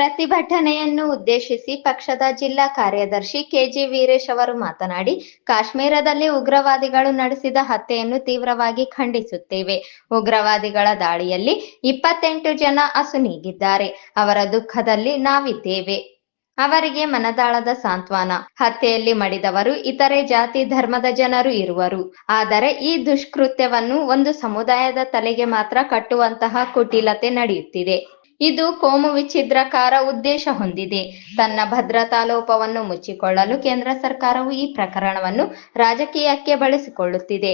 ಪ್ರತಿಭಟನೆಯನ್ನು ಉದ್ದೇಶಿಸಿ ಪಕ್ಷದ ಜಿಲ್ಲಾ ಕಾರ್ಯದರ್ಶಿ ಕೆಜಿ ವೀರೇಶ್ ಅವರು ಮಾತನಾಡಿ, ಕಾಶ್ಮೀರದಲ್ಲಿ ಉಗ್ರವಾದಿಗಳು ನಡೆಸಿದ ಹತ್ಯೆಯನ್ನು ತೀವ್ರವಾಗಿ ಖಂಡಿಸುತ್ತೇವೆ. ಉಗ್ರವಾದಿಗಳ ದಾಳಿಯಲ್ಲಿ 28 ಜನ ಅಸುನೀಗಿದ್ದಾರೆ. ಅವರ ದುಃಖದಲ್ಲಿ ನಾವಿದ್ದೇವೆ. ಅವರಿಗೆ ಮನದಾಳದ ಸಾಂತ್ವನ. ಹತ್ಯೆಯಲ್ಲಿ ಮಡಿದವರು ಇತರೆ ಜಾತಿ ಧರ್ಮದ ಜನರು ಇರುವರು. ಆದರೆ ಈ ದುಷ್ಕೃತ್ಯವನ್ನು ಒಂದು ಸಮುದಾಯದ ತಲೆಗೆ ಮಾತ್ರ ಕಟ್ಟುವಂತಹ ಕುಟಿಲತೆ ನಡೆಯುತ್ತಿದೆ. ಇದು ಕೋಮು ವಿಚ್ಛಿದ್ರಕಾರ ಉದ್ದೇಶ ಹೊಂದಿದೆ. ತನ್ನ ಭದ್ರತಾ ಲೋಪವನ್ನು ಮುಚ್ಚಿಕೊಳ್ಳಲು ಕೇಂದ್ರ ಸರ್ಕಾರವು ಈ ಪ್ರಕರಣವನ್ನು ರಾಜಕೀಯಕ್ಕೆ ಬಳಸಿಕೊಳ್ಳುತ್ತಿದೆ.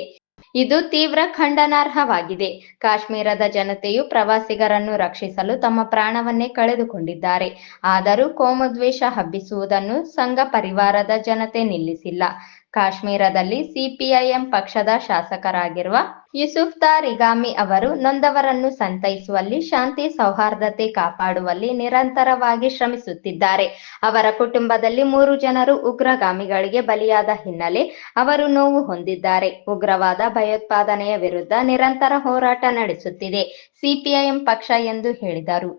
ಇದು ತೀವ್ರ ಖಂಡನಾರ್ಹವಾಗಿದೆ. ಕಾಶ್ಮೀರದ ಜನತೆಯು ಪ್ರವಾಸಿಗರನ್ನು ರಕ್ಷಿಸಲು ತಮ್ಮ ಪ್ರಾಣವನ್ನೇ ಕಳೆದುಕೊಂಡಿದ್ದಾರೆ. ಆದರೂ ಕೋಮುದ್ವೇಷ ಹಬ್ಬಿಸುವುದನ್ನು ಸಂಘ ಪರಿವಾರದ ಜನತೆ ನಿಲ್ಲಿಸಿಲ್ಲ. ಕಾಶ್ಮೀರದಲ್ಲಿ ಸಿಪಿಐಎಂ ಪಕ್ಷದ ಶಾಸಕರಾಗಿರುವ ಯೂಸುಫ್ದಾರ್ ಇಗಾಮಿ ಅವರು ನೊಂದವರನ್ನು ಸಂತೈಸುವಲ್ಲಿ, ಶಾಂತಿ ಸೌಹಾರ್ದತೆ ಕಾಪಾಡುವಲ್ಲಿ ನಿರಂತರವಾಗಿ ಶ್ರಮಿಸುತ್ತಿದ್ದಾರೆ. ಅವರ ಕುಟುಂಬದಲ್ಲಿ 3 ಜನರು ಉಗ್ರಗಾಮಿಗಳಿಗೆ ಬಲಿಯಾದ ಹಿನ್ನೆಲೆ ಅವರು ನೋವು ಹೊಂದಿದ್ದಾರೆ. ಉಗ್ರವಾದ, ಭಯೋತ್ಪಾದನೆಯ ವಿರುದ್ಧ ನಿರಂತರ ಹೋರಾಟ ನಡೆಸುತ್ತಿದೆ ಸಿಪಿಐಎಂ ಪಕ್ಷ ಎಂದು ಹೇಳಿದರು.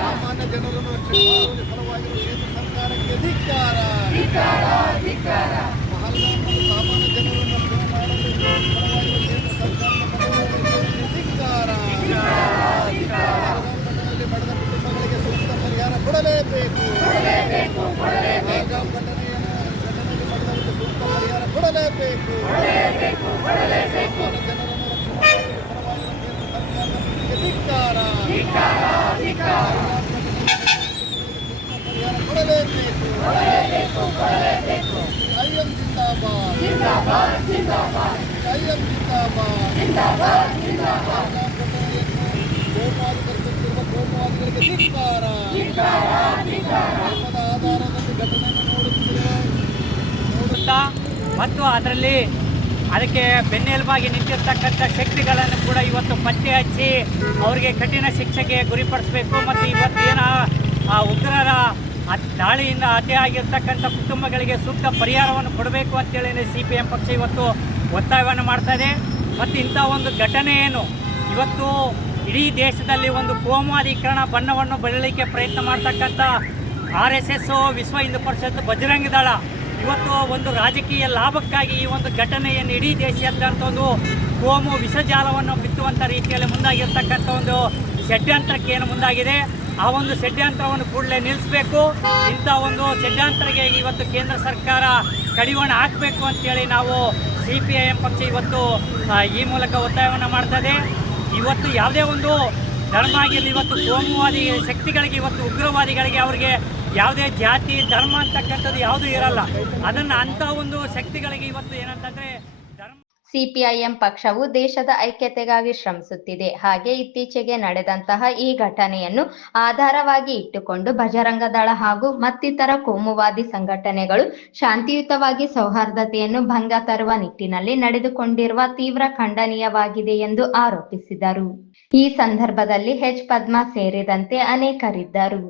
ಸಾಮಾನ್ಯ ಜನರನ್ನು ರಕ್ಷಿಸುವ ಫಲವಾಗಿ ಕೇಂದ್ರ ಸರ್ಕಾರಕ್ಕೆ ಧಿಕ್ಕಾರ. ಪಹಲ್ಗಾಮ್ನಲ್ಲಿ ಸಾಮಾನ್ಯ ಜನರನ್ನು ರಕ್ಷಣೆ ಮಾಡಲು ಫಲವಾಗಿ ಕೇಂದ್ರ ಸರ್ಕಾರದ ಧಿಕ್ಕಾರ. ಪಹಲ್ಗಾಮ್ ಘಟನೆಯಲ್ಲಿ ಬಡದ ಕುಟುಂಬಗಳಿಗೆ ಸೂಕ್ತ ಪರಿಹಾರ ಕೊಡಲೇಬೇಕು. ಪಹಲ್ಗಾಮ್ ಘಟನೆಯಲ್ಲಿ ಬಡದವರಿಗೆ ಸೂಕ್ತ ಪರಿಹಾರ ಕೊಡಲೇಬೇಕು. ಸಾಮಾನ್ಯ ಜನರನ್ನು ಐಎಂ ಕೋಮುವಾದಿಗಳಿಗೆ ಧಿಕ್ಕಾರ. ಧರ್ಮದ ಆಧಾರದಲ್ಲಿ ಘಟನೆಯನ್ನು ನೋಡುತ್ತಾ ಮತ್ತು ಅದಕ್ಕೆ ಬೆನ್ನೆಲುಬಾಗಿ ನಿಂತಿರ್ತಕ್ಕಂಥ ಶಕ್ತಿಗಳನ್ನು ಕೂಡ ಇವತ್ತು ಪತ್ತೆ ಹಚ್ಚಿ ಅವರಿಗೆ ಕಠಿಣ ಶಿಕ್ಷೆಗೆ ಗುರಿಪಡಿಸಬೇಕು. ಮತ್ತು ಇವತ್ತೇನ ಉಗ್ರರ ದಾಳಿಯಿಂದ ಹತ್ಯೆ ಆಗಿರ್ತಕ್ಕಂಥ ಕುಟುಂಬಗಳಿಗೆ ಸೂಕ್ತ ಪರಿಹಾರವನ್ನು ಕೊಡಬೇಕು ಅಂತೇಳಿ ಸಿಪಿಎಂ ಪಕ್ಷ ಇವತ್ತು ಒತ್ತಾಯವನ್ನು ಮಾಡ್ತಾ ಇದೆ. ಮತ್ತು ಇಂಥ ಒಂದು ಘಟನೆಯನ್ನು ಇವತ್ತು ಇಡೀ ದೇಶದಲ್ಲಿ ಒಂದು ಕೋಮುವಾದೀಕರಣ ಬಣ್ಣವನ್ನು ಬಳಿಲಿಕ್ಕೆ ಪ್ರಯತ್ನ ಮಾಡ್ತಕ್ಕಂಥ RSS, ವಿಶ್ವ ಹಿಂದೂ ಪರಿಷತ್, ಬಜರಂಗ ದಳ ಇವತ್ತು ಒಂದು ರಾಜಕೀಯ ಲಾಭಕ್ಕಾಗಿ ಈ ಒಂದು ಘಟನೆಯನ್ನು ಇಡೀ ದೇಶಾದ್ಯಂತ ಒಂದು ಕೋಮು ವಿಷಜಾಲವನ್ನು ಬಿತ್ತುವಂಥ ರೀತಿಯಲ್ಲಿ ಮುಂದಾಗಿರ್ತಕ್ಕಂಥ ಒಂದು ಷಡ್ಯಂತ್ರಕ್ಕೆ ಏನು ಮುಂದಾಗಿದೆ. ಆ ಒಂದು ಷಡ್ಯಂತ್ರವನ್ನು ಕೂಡಲೇ ನಿಲ್ಲಿಸಬೇಕು. ಇಂಥ ಒಂದು ಷಡ್ಯಂತ್ರಕ್ಕೆ ಇವತ್ತು ಕೇಂದ್ರ ಸರ್ಕಾರ ಕಡಿವಾಣ ಹಾಕಬೇಕು ಅಂತೇಳಿ ನಾವು ಸಿಪಿಐಎಂ ಪಕ್ಷ ಇವತ್ತು ಈ ಮೂಲಕ ಒತ್ತಾಯವನ್ನು ಮಾಡ್ತದೆ. ಇವತ್ತು ಯಾವುದೇ ಒಂದು ಧರ್ಮ ಆಗಿರಲಿ, ಇವತ್ತು ಕೋಮುವಾದಿ ಶಕ್ತಿಗಳಿಗೆ, ಇವತ್ತು ಉಗ್ರವಾದಿಗಳಿಗೆ ಅವರಿಗೆ ಯಾವುದೇ ಜಾತಿ ಧರ್ಮ ಅಂತಕ್ಕಂಥದ್ದು ಯಾವುದೂ ಇರಲ್ಲ. ಅದನ್ನು ಅಂಥ ಒಂದು ಶಕ್ತಿಗಳಿಗೆ ಇವತ್ತು ಏನಂತಂದರೆ ಸಿಪಿಐಎಂ ಪಕ್ಷವು ದೇಶದ ಐಕ್ಯತೆಗಾಗಿ ಶ್ರಮಿಸುತ್ತಿದೆ. ಹಾಗೆ ಇತ್ತೀಚೆಗೆ ನಡೆದಂತಹ ಈ ಘಟನೆಯನ್ನು ಆಧಾರವಾಗಿ ಇಟ್ಟುಕೊಂಡು ಬಜರಂಗ ದಳ ಹಾಗೂ ಮತ್ತಿತರ ಕೋಮುವಾದಿ ಸಂಘಟನೆಗಳು ಶಾಂತಿಯುತವಾಗಿ ಸೌಹಾರ್ದತೆಯನ್ನು ಭಂಗ ತರುವ ನಿಟ್ಟಿನಲ್ಲಿ ನಡೆದುಕೊಂಡಿರುವ ತೀವ್ರ ಖಂಡನೀಯವಾಗಿದೆ ಎಂದು ಆರೋಪಿಸಿದರು. ಈ ಸಂದರ್ಭದಲ್ಲಿ ಪದ್ಮಾ ಸೇರಿದಂತೆ ಅನೇಕರಿದ್ದರು.